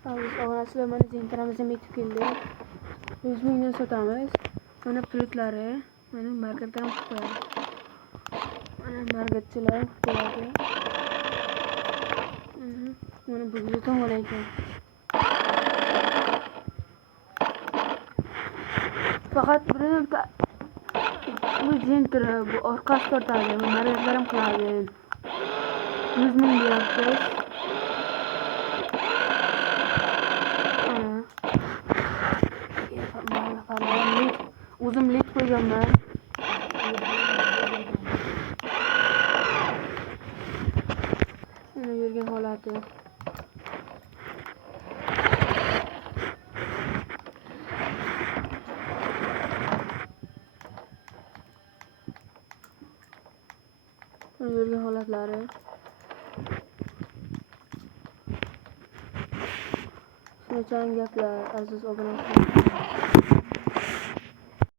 Aziz obunachilar, mana zentramiz ham yetib keldi. 100 mingdan sotamiz. Mana pulutlari, mana marketdan olib qo'yadi. Mana marketchilar qo'yadi. Mana bu juda tomon ekan. Faqat bitta bu zentra bu orqasi tortadi, marketlar ham qiladi. 100 ming deyapsiz. O'zim led qo'yganman. Mana yurgan holati. Mana yurgan holatlari. Shuncha gaplar aziz obunachilar.